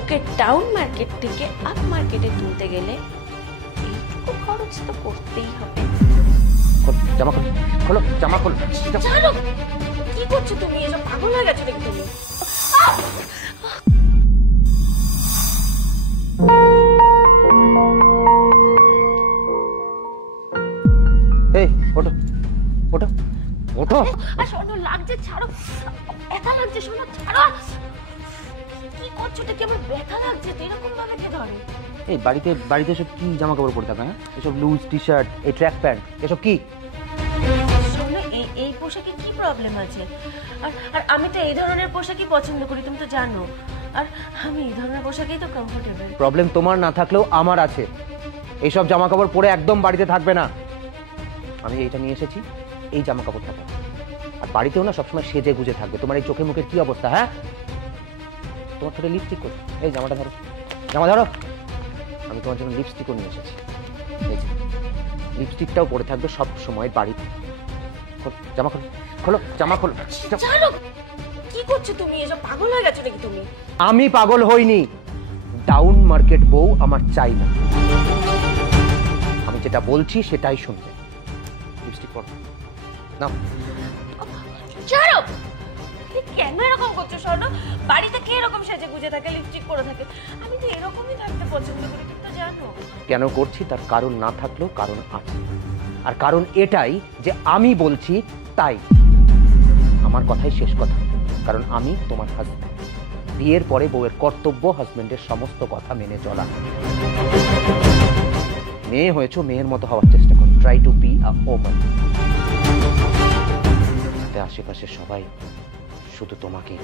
ওকে down market থেকে up মার্কেটে তুলতে গেলে এইটুকু খরচ তো করতেই হবে। জামা খোল, খোলো জামা খোল। ছাড়ো, কি করছো তুমি? এসব পাগল হয়ে গেছো নাকি তুমি? এই ওঠো ওঠো ওঠো। আর শোনো, লাগছে, ছাড়ো, ব্যথা লাগছে, শোনো ছাড়ো। কি করছো? এটা কেমন ব্যথা লাগছে? এরকম ভাবে কে ধরে? এই বাড়িতে এসব কি জামা কাপড় পরে থাকবে? হ্যাঁ, এসব লুজ টি শার্ট, এই ট্র্যাক প্যান্ট, এসব কি? শোনো, এই পোশাকে কি প্রবলেম আছে? আর আমি তো এই ধরনের পোশাকই পছন্দ করি, তুমি তো জানো। আর আমি এই ধরনের পোশাকেই তো কমফোর্টেবল। প্রবলেম তোমার না থাকলেও আমার আছে। এইসব জামা কাপড় পরে একদম বাড়িতে থাকবে না। আমি এইটা নিয়ে এসেছি, এই জামা কাপড়টা পরো। আর বাড়িতেও না সবসময় সেজে গুজে থাকবে। তোমার এই চোখে মুখের কি অবস্থা? হ্যাঁ, তোমার ঠোঁটে লিপস্টিক করো। এই জামাটা ধরো, জামা ধরো। আমি তোমার জন্য লিপস্টিকও নিয়ে এসেছি। এই যে লিপস্টিকটাও পরে থাকবে সব সময় বাড়িতে। জামা খোলো, খোলো জামা খোলো। ছাড়ো, কি করছো তুমি? এসব পাগল হয়ে গেছো নাকি তুমি? আমি পাগল হইনি। ডাউন মার্কেট বউ আমার চাই না। আমি যেটা বলছি সেটাই শুনবে। লিপস্টিক পরো না। ছাড়ো, কেন এরকম করছো? শোনো, বাড়িতে কে এরকম সেজে গুজে থাকে, লিপস্টিক পরে থাকে? আমি তো এরকমই থাকতে পছন্দ করি, তুমি তো জানো। কেন করছি তার কারণ না থাকলেও কারণ আছে। আর কারণ এটাই যে আমি বলছি তাই। আমার কথাই শেষ কথা। কারণ আমি তোমার হাজবেন্ড। বিয়ের পরে বউয়ের কর্তব্য হাজবেন্ডের সমস্ত কথা মেনে চলা। মেয়ে হয়েছো, মেয়ের মতো হওয়ার চেষ্টা করো। Try to be a woman. যাতে আশেপাশে সবাই শুধু তোমাকেই।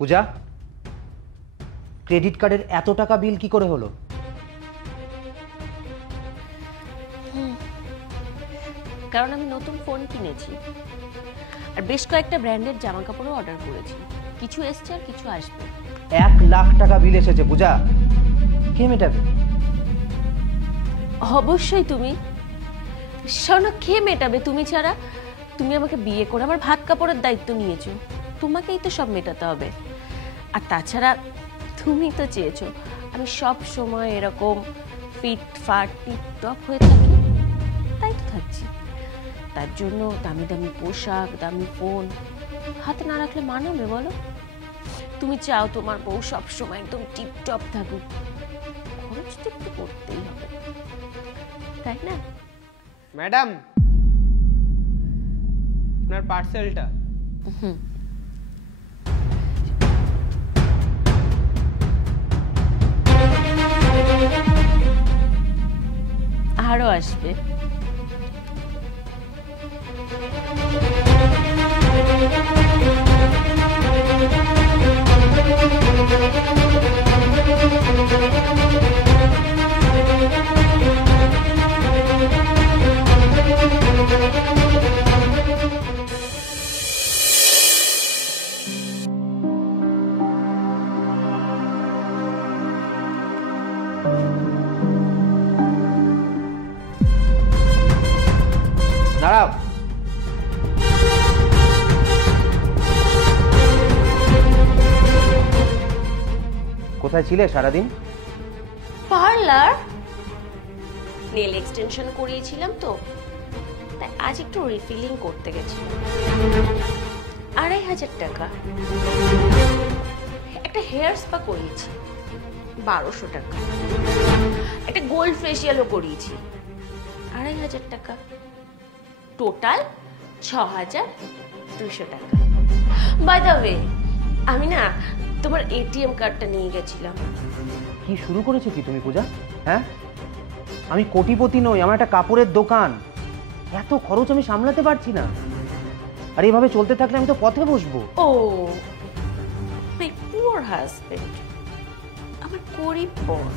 পূজা, ক্রেডিট কার্ডের এত টাকা বিল কি করে হলো? কারণ আমি নতুন ফোন কিনেছি, আর বেশ কয়েকটা ব্র্যান্ডের জামা কাপড়ও অর্ডার করেছি। কিছু এসছে আর কিছু আসবে। 1 লাখ টাকা বিল এসেছে পূজা। কে মেটাবে? অবশ্যই তুমি। শোনো, কে মেটাবে তুমি ছাড়া? তুমি আমাকে বিয়ে করে আমার ভাত কাপড়ের দায়িত্ব নিয়েছো, তোমাকেই তো সব মেটাতে হবে। আর তাছাড়া তুমি তো চেয়েছো আমি সব সময় এরকম ফিট ফাট টিপটপ হয়ে থাকি, তাই তো থাকছি। তার জন্য দামি দামি পোশাক, দামি ফোন হাতে না রাখলে মানাবে বলো? তুমি চাও তোমার বউ সব সময় একদম টিপটপ থাকুক, খরচ তো একটু করতেই হবে, তাই না? ম্যাডাম, আপনার পার্সেলটা। আরো আসবে। দাঁড়াও। কোথায় ছিলে সারাদিন? পার্লার নেল এক্সটেনশন করিয়েছিলাম তো, তাই আজ একটু রিফিলিং করতে গেছিলাম। 2500 টাকা। একটা হেয়ার স্পা করিয়েছি 1200 টাকা। একটা গোল্ড ফেসিয়ালও করিয়েছি 2500 টাকা। টোটাল 6200 টাকা। বাই দ্য ওয়ে, আমি না তোমার এটিএম কার্ডটা নিয়ে গেছিলাম। কি শুরু করেছো কি তুমি পূজা? হ্যাঁ, আমি কোটিপতি নই, আমার একটা কাপড়ের দোকান। এত খরচ আমি সামলাতে পারছি না। আর এইভাবে চলতে থাকলে আমি তো পথে বসবো। ও মাই পুয়ার হাজবেন্ড, আমার গরিব বর।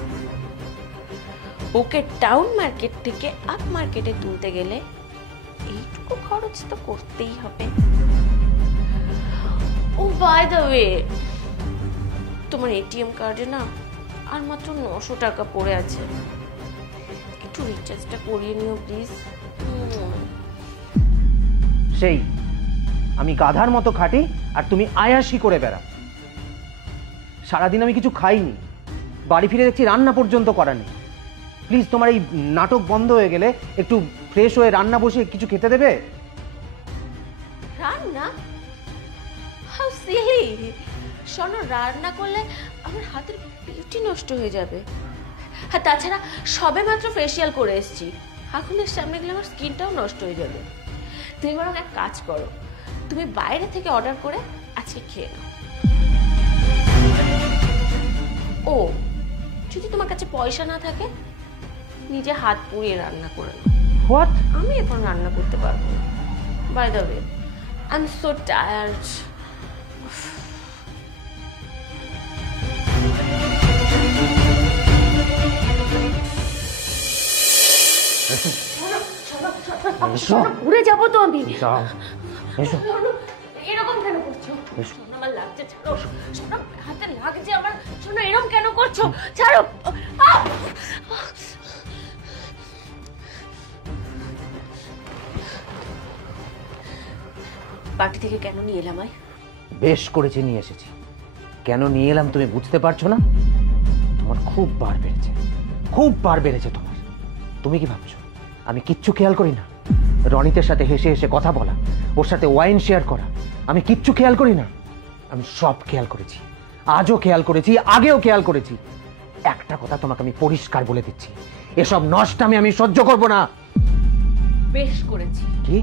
ওকে টাউন মার্কেট থেকে আপ মার্কেটে তুলতে গেলে এইটুকু খরচ তো করতেই হবে। ও বাই দ্য ওয়ে, তোমার এটিএম কার্ডে না আর মাত্র 900 টাকা পড়ে আছে, একটু রিচার্জটা করিয়ে নিও প্লিজ। সেই আমি গাধার মতো খাটি আর তুমি আয়াসি করে বেড়াও। সারাদিন আমি কিছু খাইনি, বাড়ি ফিরে দেখছি রান্না পর্যন্ত করা নেই। প্লিজ তোমার এই নাটক বন্ধ হয়ে গেলে একটু ফ্রেশ হয়ে রান্না বসে কিছু খেতে দেবে? রান্না? How silly! শোনো, রান্না করলে আমার হাতের বিউটি নষ্ট হয়ে যাবে। আর তাছাড়া সবে মাত্র ফেসিয়াল করে এসেছি, আগুনের সামনে গেলে আমার স্কিনটাও নষ্ট হয়ে যাবে। তুমি বরং এক কাজ করো, তুমি বাইরে থেকে অর্ডার করে আজকে খেয়ে নাও। ও, যদি তোমার কাছে পয়সা না থাকে, নিজে হাত পুড়িয়ে রান্না করে নাও। হোয়াট? আমি এখন রান্না করতে পারবো না। By the way, I am so tired. উড়ে যাবো তো আমি। এরকম কেন করছো? শোনো, আমার লাগছে, ছাড়ো। শোনো, হাতে লাগছে আমার। শোনো, এরকম কেন করছো? ছাড়ো। পার্টি থেকে কেন নিয়ে এলাম? বেশ করেছি নিয়ে এসেছি। কেন নিয়ে এলাম তুমি বুঝতে পারছো না? তোমার খুব বার বেড়েছে, খুব বার বেড়েছে তোমার। তুমি কি ভাবছো আমি কিচ্ছু খেয়াল করি না? রনিতের সাথে হেসে হেসে কথা বলা, ওর সাথে ওয়াইন শেয়ার করা, আমি কিচ্ছু খেয়াল করি না? আমি সব খেয়াল করেছি, আজও খেয়াল করেছি, আগেও খেয়াল করেছি। একটা কথা তোমাকে আমি পরিষ্কার বলে দিচ্ছি, এসব নষ্টামি আমি সহ্য করব না। বেশ করেছি। কি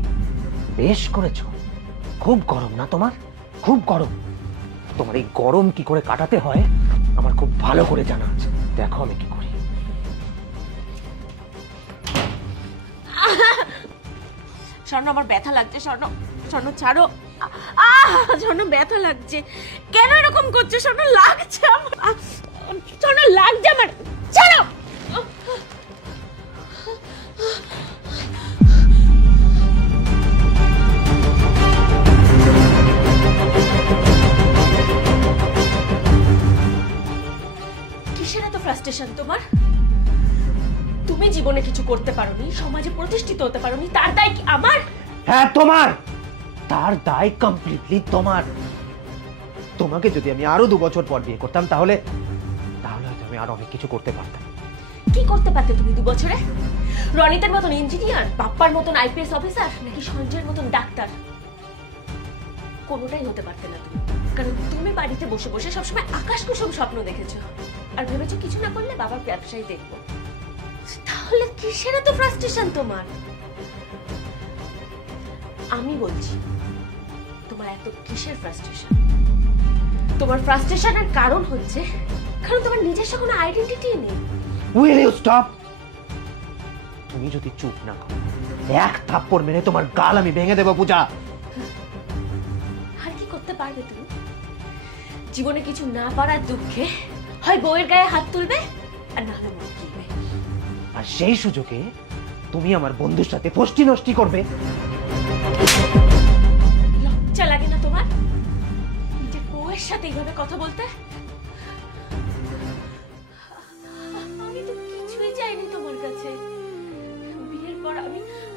বেশ করেছো? খুব গরম না তোমার? খুব গরম। তোমার এই গরম কি করে কাটাতে হয় আমার খুব ভালো করে জানা আছে। দেখো আমি কি করি। স্বর্ণ, আমার ব্যথা লাগছে। স্বর্ণ, স্বর্ণ ছাড়ো। স্বর্ণ, ব্যথা লাগছে। কেন এরকম করছে? স্বর্ণ, লাগছে আমার। স্বর্ণ, লাগছে আমার। ছাড়ো। কিসের এত ফ্রাস্ট্রেশন তোমার? তুমি জীবনে কিছু করতে পারোনি, সমাজে প্রতিষ্ঠিত হতে পারোনি, তার দায় কি আমার? হ্যাঁ তোমার, তার দায় কমপ্লিটলি তোমার। তোমাকে যদি আমি আরো 2 বছর পর বিয়ে করতাম তাহলে হয়তো আমি আরো অনেক কিছু করতে পারতাম। কি করতে পারতে তুমি 2 বছরে? রনিতের মতন ইঞ্জিনিয়ার, বাপ্পার মতন আইপিএস অফিসার, নাকি সঞ্জয়ের মতন ডাক্তার? কোনোটাই হতে পারতে না তুমি, কারণ তুমি বাড়িতে বসে বসে সবসময় আকাশ কুসুম স্বপ্ন দেখেছো আর ভেবেছো কিছু না করলে বাবার ব্যবসায় দেখবো। তাহলে কিসের এত ফ্রাস্ট্রেশন তোমার? আমি বলছি, তোমার এত কিসের ফ্রাস্ট্রেশন? তোমার ফ্রাস্ট্রেশনের কারণ হচ্ছে কারণ তোমার নিজস্ব কোনো আইডেন্টিটি নেই। Will you stop? তুমি যদি চুপ না করো, এক থাপ্পড় মেরে তোমার গাল আমি ভেঙে দেবো পূজা। আর কি করতে পারবে তুমি? জীবনে কিছু না পারার দুঃখে হয় বউয়ের গায়ে হাত তুলবে আর না হলে মুখ কিনবে। আর সেই সুযোগে তুমি আমার বন্ধুর সাথে ফষ্টি নষ্টি করবে। লজ্জা লাগে না তোমার নিজের বউয়ের সাথে এইভাবে কথা বলতে? আমি তো কিছুই চাইনি তোমার কাছে। বিয়ের পর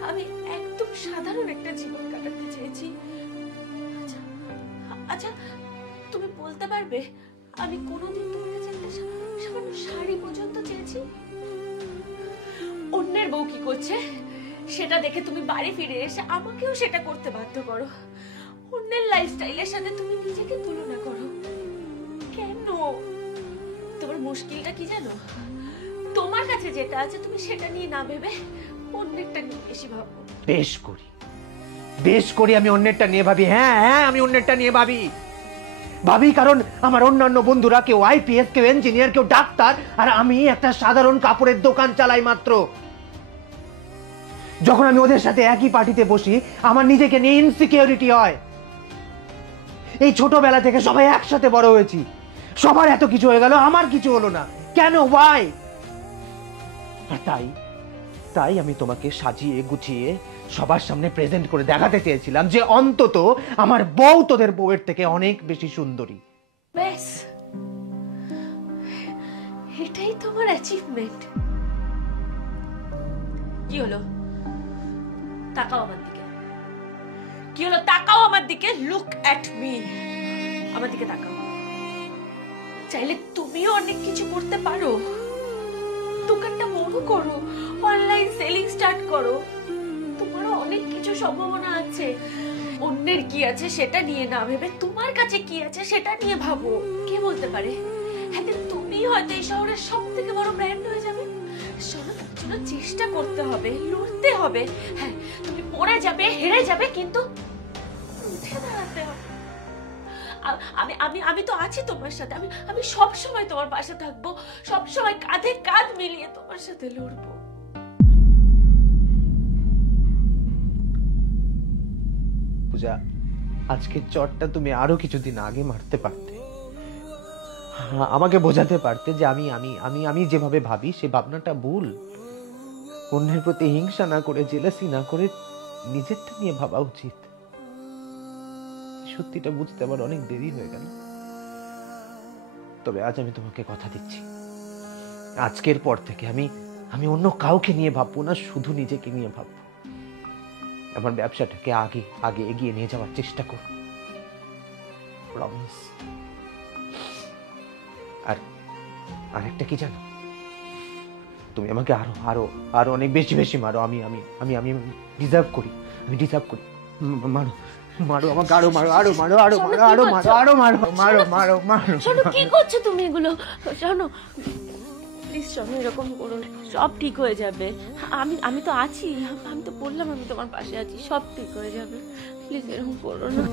আমি একদম সাধারণ একটা জীবন কাটাতে চেয়েছি। আচ্ছা, তুমি বলতে পারবে আমি কোনোদিন তোমার কাছে একটা সামান্য শাড়ি পর্যন্ত চেয়েছি? অন্যের বউ কি করছে সেটা দেখে তুমি বাড়ি ফিরে এসে আমাকেও সেটা করতে বাধ্য করো। অন্যের লাইফস্টাইলের সাথে তুমি নিজেকে তুলনা করো কেন? তোমার মুশকিলটা কি জানো? তোমার কাছে যেটা আছে তুমি সেটা নিয়ে না ভেবে অন্যেরটা নিয়ে বেশি ভাবো। বেশ করি আমি অন্যেরটা নিয়ে ভাবি। হ্যাঁ, আমি অন্যেরটা নিয়ে ভাবি কারণ আমার অন্যান্য বন্ধুরা কেউ আইপিএস, কেউ ইঞ্জিনিয়ার, কেউ ডাক্তার, আর আমি একটা সাধারণ কাপড়ের দোকান চালাই মাত্র। যখন আমি ওদের সাথে একই পার্টিতে বসি আমার নিজেকে নিয়ে ইনসিকিউরিটি হয়। এই ছোটবেলা থেকে সবাই একসাথে বড় হয়েছি, সবার এত কিছু হয়ে গেল, আমার কিছু হলো না কেন? ওয়াই? আর তাই আমি তোমাকে সাজিয়ে গুছিয়ে সবার সামনে প্রেজেন্ট করে দেখাতে চেয়েছিলাম যে অন্তত আমার বউ তোদের বউয়ের থেকে অনেক বেশি সুন্দরী। ব্যাস, এটাই তোমার অ্যাচিভমেন্ট? কি হলো? তাকাও আমার দিকে। কি হলো? তাকাও আমার দিকে। Look at me. আমার দিকে তাকাও। চাইলে তুমিও অনেক কিছু করতে পারো। দোকানটা বড় করো, অনলাইন সেলিং স্টার্ট করো, তোমারও অনেক কিছু সম্ভাবনা আছে। অন্যের কি আছে সেটা নিয়ে না ভেবে তোমার কাছে কি আছে সেটা নিয়ে ভাবো। কে বলতে পারে একদিন তুমি হয়তো এই শহরের সব থেকে বড় ব্র্যান্ড হয়ে যাবে। শোনো, তার জন্য চেষ্টা করতে হবে, লড়তে হবে। হ্যাঁ, তুমি পড়ে যাবে, হেরে যাবে, কিন্তু উঠে দাঁড়াতে হবে। আমি আমি আমি তো আছি তোমার সাথে। আমি সব সময় তোমার পাশে থাকবো, সব সময় কাঁধে কাঁধ মিলিয়ে তোমার সাথে লড়বো। পূজা, আজকের চটটা তুমি আরো কিছুদিন আগে মারতে পারতে। আমাকে বোঝাতে পারতে যে আমি আমি আমি আমি যেভাবে ভাবি সে ভাবনাটা ভুল। অন্যের প্রতি হিংসা না করে, জেলাসি না করে নিজেরটা নিয়ে ভাবা উচিত। সত্যিটা বুঝতে আমার অনেক দেরি হয়ে গেল। তবে আজ আমি তোমাকে কথা দিচ্ছি, আজকের পর থেকে আমি অন্য কাউকে নিয়ে ভাববো না, শুধু নিজেকে নিয়ে ভাববো। আমার ব্যবসাটাকে আগে আগে এগিয়ে নিয়ে যাওয়ার চেষ্টা করব, প্রমিস। আর আরেকটা কি জানো, তুমি আমাকে আরো আরো আরো অনেক বেশি বেশি মারো। আমি আমি আমি আমি ডিজার্ভ করি, আমি ডিজার্ভ করি। মারো মারো আমাকে, আরো মারো, আরো মারো, আরো মারো, আরো মারো, আরো মারো, মারো মারো মারো। শোনো, কি করছো তুমি এগুলো? শোনো প্লিজ, শোনো, এরকম করো না। সব ঠিক হয়ে যাবে। আমি তো আছি। আমি তো বললাম আমি তোমার পাশে আছি, সব ঠিক হয়ে যাবে। প্লিজ এরকম করো না।